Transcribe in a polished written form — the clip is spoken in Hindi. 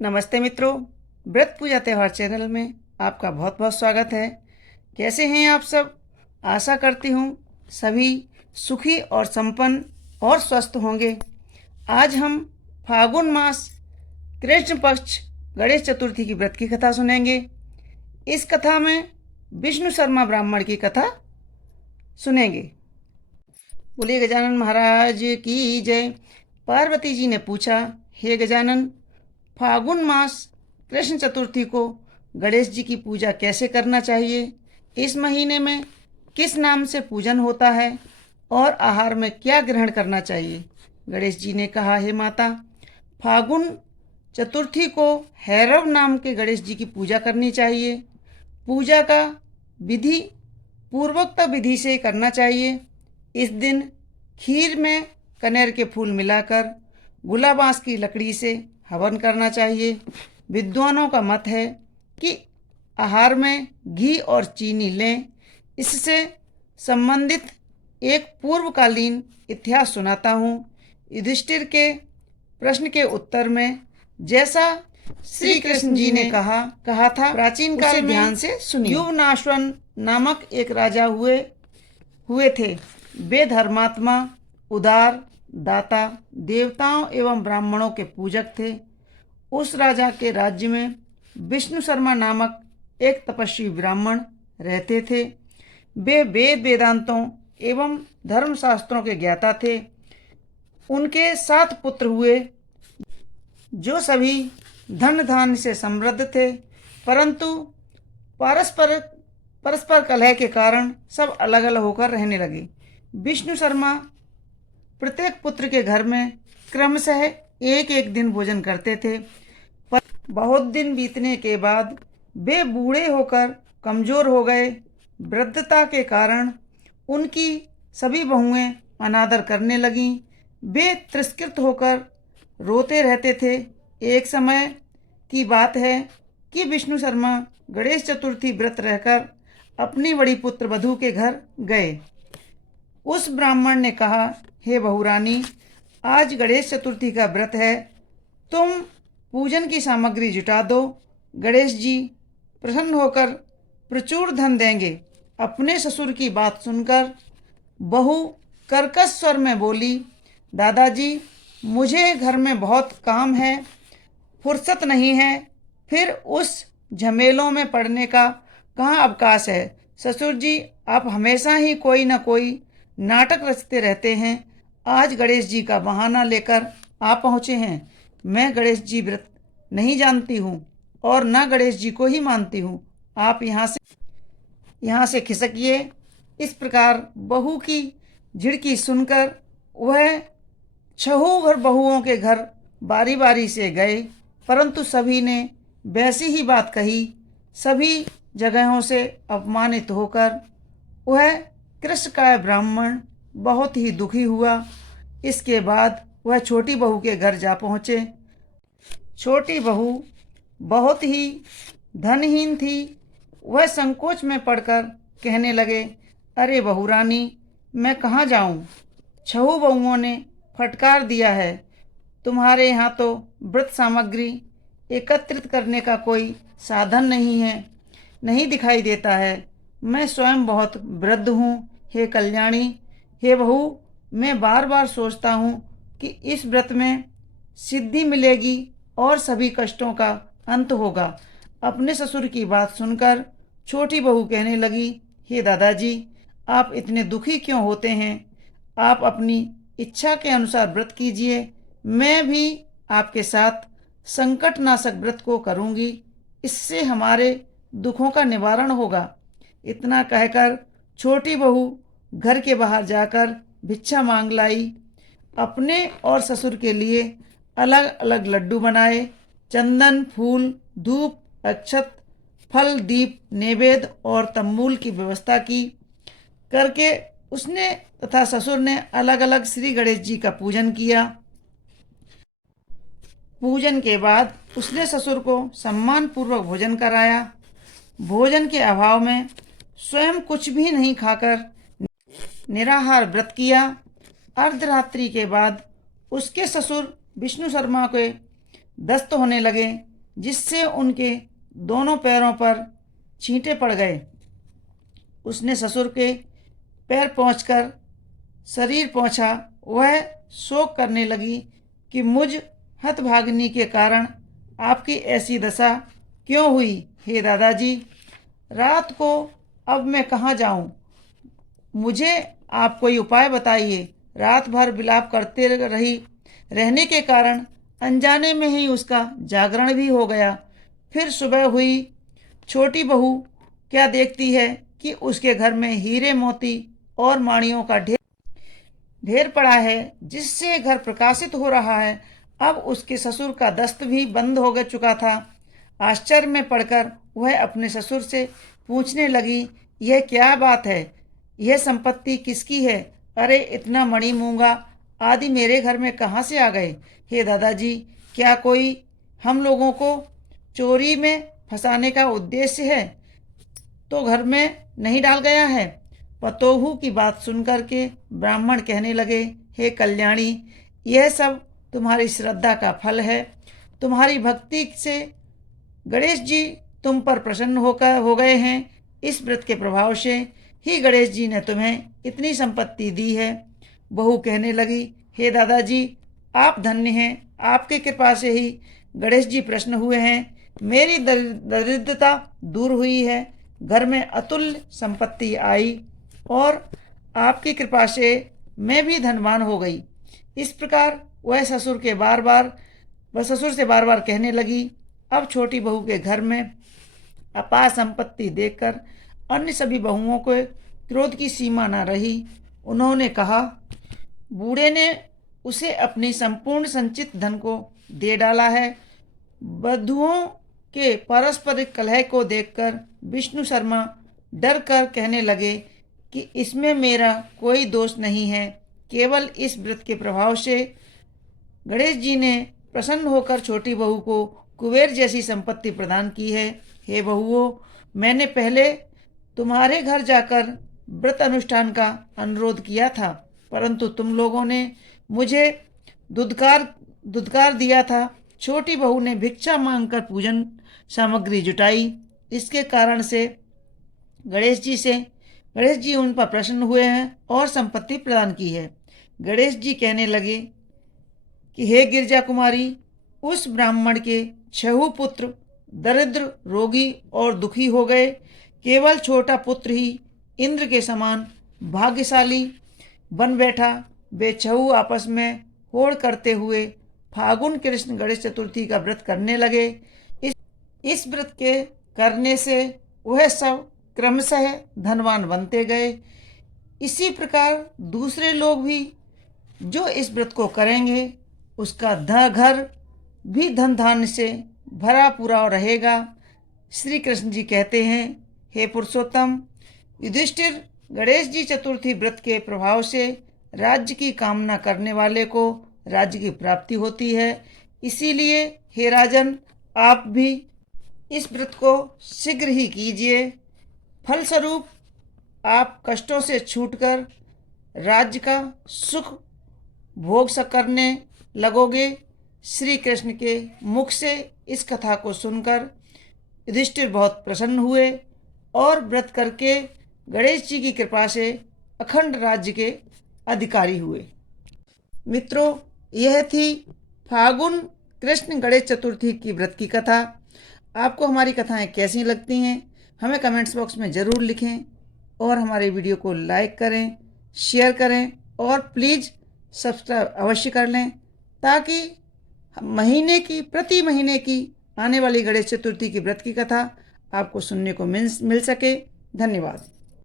नमस्ते मित्रों, व्रत पूजा त्यौहार चैनल में आपका बहुत बहुत स्वागत है। कैसे हैं आप सब? आशा करती हूँ सभी सुखी और संपन्न और स्वस्थ होंगे। आज हम फागुन मास कृष्ण पक्ष गणेश चतुर्थी की व्रत की कथा सुनेंगे। इस कथा में विष्णु शर्मा ब्राह्मण की कथा सुनेंगे। बोलिए गजानन महाराज की जय। पार्वती जी ने पूछा, हे गजानन, फागुन मास कृष्ण चतुर्थी को गणेश जी की पूजा कैसे करना चाहिए? इस महीने में किस नाम से पूजन होता है और आहार में क्या ग्रहण करना चाहिए? गणेश जी ने कहा, हे माता, फागुन चतुर्थी को भैरव नाम के गणेश जी की पूजा करनी चाहिए। पूजा का विधि पूर्वोक्त विधि से करना चाहिए। इस दिन खीर में कनेर के फूल मिलाकर गुलाबांस की लकड़ी से हवन करना चाहिए। विद्वानों का मत है कि आहार में घी और चीनी लें। इससे संबंधित एक पूर्वकालीन इतिहास सुनाता हूँ। युधिष्ठिर के प्रश्न के उत्तर में जैसा श्री कृष्ण जी ने कहा था, प्राचीन काल में ध्यान से सुनिए। युवनाश्वन नामक एक राजा हुए थे। वे धर्मात्मा, उदार, दाता, देवताओं एवं ब्राह्मणों के पूजक थे। उस राजा के राज्य में विष्णु शर्मा नामक एक तपस्वी ब्राह्मण रहते थे। वे वेद वेदांतों एवं धर्मशास्त्रों के ज्ञाता थे। उनके 7 पुत्र हुए, जो सभी धन धान्य से समृद्ध थे, परंतु परस्पर कलह के कारण सब अलग अलग होकर रहने लगे। विष्णु शर्मा प्रत्येक पुत्र के घर में क्रमशः एक एक दिन भोजन करते थे। पर बहुत दिन बीतने के बाद वे बूढ़े होकर कमजोर हो गए। वृद्धता के कारण उनकी सभी बहुएं अनादर करने लगीं। वे तिरस्कृत होकर रोते रहते थे। एक समय की बात है कि विष्णु शर्मा गणेश चतुर्थी व्रत रहकर अपनी बड़ी पुत्र वधू के घर गए। उस ब्राह्मण ने कहा, हे बहुरानी, आज गणेश चतुर्थी का व्रत है, तुम पूजन की सामग्री जुटा दो। गणेश जी प्रसन्न होकर प्रचुर धन देंगे। अपने ससुर की बात सुनकर बहू कर्कश स्वर में बोली, दादाजी, मुझे घर में बहुत काम है, फुर्सत नहीं है, फिर उस झमेलों में पड़ने का कहाँ अवकाश है। ससुर जी, आप हमेशा ही कोई न कोई नाटक रचते रहते हैं। आज गणेश जी का बहाना लेकर आप पहुँचे हैं। मैं गणेश जी व्रत नहीं जानती हूँ और न गणेश जी को ही मानती हूँ। आप यहाँ से खिसकिए। इस प्रकार बहू की झिड़की सुनकर वह 6 घर बहुओं के घर बारी बारी से गए, परंतु सभी ने वैसी ही बात कही। सभी जगहों से अपमानित होकर वह कृष्णकाय ब्राह्मण बहुत ही दुखी हुआ। इसके बाद वह छोटी बहू के घर जा पहुँचे। छोटी बहू बहुत ही धनहीन थी। वह संकोच में पड़कर कहने लगे, अरे बहुरानी, मैं कहाँ जाऊँ? 6 बहुओं ने फटकार दिया है। तुम्हारे यहाँ तो व्रत सामग्री एकत्रित करने का कोई साधन नहीं दिखाई देता है। मैं स्वयं बहुत वृद्ध हूँ। हे कल्याणी, हे बहू, मैं बार बार सोचता हूँ कि इस व्रत में सिद्धि मिलेगी और सभी कष्टों का अंत होगा। अपने ससुर की बात सुनकर छोटी बहू कहने लगी, हे दादाजी, आप इतने दुखी क्यों होते हैं? आप अपनी इच्छा के अनुसार व्रत कीजिए। मैं भी आपके साथ संकटनाशक व्रत को करूँगी। इससे हमारे दुखों का निवारण होगा। इतना कहकर छोटी बहू घर के बाहर जाकर भिक्षा मांग लाई। अपने और ससुर के लिए अलग अलग लड्डू बनाए। चंदन, फूल, धूप, अक्षत, फल, दीप, नैवेद्य और तंबूल की व्यवस्था की करके उसने तथा ससुर ने अलग अलग श्री गणेश जी का पूजन किया। पूजन के बाद उसने ससुर को सम्मान पूर्वक भोजन कराया। भोजन के अभाव में स्वयं कुछ भी नहीं खाकर निराहार व्रत किया। अर्धरात्रि के बाद उसके ससुर विष्णु शर्मा के दस्त होने लगे। जिससे उनके दोनों पैरों पर छींटे पड़ गए। उसने ससुर के पैर पहुंचकर शरीर पहुंचा। वह शोक करने लगी कि मुझ हतभागिनी के कारण आपकी ऐसी दशा क्यों हुई। हे दादाजी, रात को अब मैं कहाँ जाऊं? मुझे आप कोई उपाय बताइए। रात भर विलाप करते रहने के कारण अनजाने में ही उसका जागरण भी हो गया। फिर सुबह हुई। छोटी बहू क्या देखती है कि उसके घर में हीरे मोती और माणियों का ढेर पड़ा है, जिससे घर प्रकाशित हो रहा है। अब उसके ससुर का दस्त भी बंद हो चुका था। आश्चर्य में पड़कर वह अपने ससुर से पूछने लगी, यह क्या बात है? यह संपत्ति किसकी है? अरे इतना मणि मूंगा आदि मेरे घर में कहाँ से आ गए? हे दादाजी, क्या कोई हम लोगों को चोरी में फंसाने का उद्देश्य है तो घर में नहीं डाल गया है? पतोहू की बात सुनकर के ब्राह्मण कहने लगे, हे कल्याणी, यह सब तुम्हारी श्रद्धा का फल है। तुम्हारी भक्ति से गणेश जी तुम पर प्रसन्न हो गए हैं। इस व्रत के प्रभाव से ही गणेश जी ने तुम्हें इतनी संपत्ति दी है। बहू कहने लगी, हे दादाजी, आप धन्य हैं। आपकी कृपा से ही गणेश जी प्रसन्न हुए हैं। मेरी दरिद्रता दूर हुई है। घर में अतुल्य संपत्ति आई और आपकी कृपा से मैं भी धनवान हो गई। इस प्रकार वह ससुर से बार बार कहने लगी। अब छोटी बहू के घर में अपार संपत्ति देखकर अन्य सभी बहुओं को क्रोध की सीमा न रही। उन्होंने कहा, बूढ़े ने उसे अपनी संपूर्ण संचित धन को दे डाला है। बधुओं के पारस्परिक कलह को देखकर विष्णु शर्मा डर कर कहने लगे कि इसमें मेरा कोई दोष नहीं है। केवल इस व्रत के प्रभाव से गणेश जी ने प्रसन्न होकर छोटी बहू को कुबेर जैसी संपत्ति प्रदान की है। हे बहुओं, मैंने पहले तुम्हारे घर जाकर व्रत अनुष्ठान का अनुरोध किया था, परंतु तुम लोगों ने मुझे दुत्कार दिया था। छोटी बहू ने भिक्षा मांगकर पूजन सामग्री जुटाई। इसके कारण से गणेश जी उन पर प्रसन्न हुए हैं और संपत्ति प्रदान की है। गणेश जी कहने लगे कि हे गिरजा कुमारी, उस ब्राह्मण के 6 पुत्र दरिद्र, रोगी और दुखी हो गए। केवल छोटा पुत्र ही इंद्र के समान भाग्यशाली बन बैठा। वे 6 आपस में होड़ करते हुए फागुन कृष्ण गणेश चतुर्थी का व्रत करने लगे। इस व्रत के करने से वह सब क्रमशः धनवान बनते गए। इसी प्रकार दूसरे लोग भी जो इस व्रत को करेंगे, उसका घर भी धन धान्य से भरा पूरा रहेगा। श्री कृष्ण जी कहते हैं, हे पुरुषोत्तम युधिष्ठिर, गणेश जी चतुर्थी व्रत के प्रभाव से राज्य की कामना करने वाले को राज्य की प्राप्ति होती है। इसीलिए हे राजन, आप भी इस व्रत को शीघ्र ही कीजिए। फलस्वरूप आप कष्टों से छूटकर राज्य का सुख भोग करने लगोगे। श्री कृष्ण के मुख से इस कथा को सुनकर युधिष्ठिर बहुत प्रसन्न हुए और व्रत करके गणेश जी की कृपा से अखंड राज्य के अधिकारी हुए। मित्रों, यह थी फागुन कृष्ण गणेश चतुर्थी की व्रत की कथा। आपको हमारी कथाएं कैसी लगती हैं हमें कमेंट्स बॉक्स में ज़रूर लिखें और हमारे वीडियो को लाइक करें, शेयर करें और प्लीज़ सब्सक्राइब अवश्य कर लें, ताकि प्रति महीने की आने वाली गणेश चतुर्थी की व्रत की कथा आपको सुनने को मिल सके। धन्यवाद।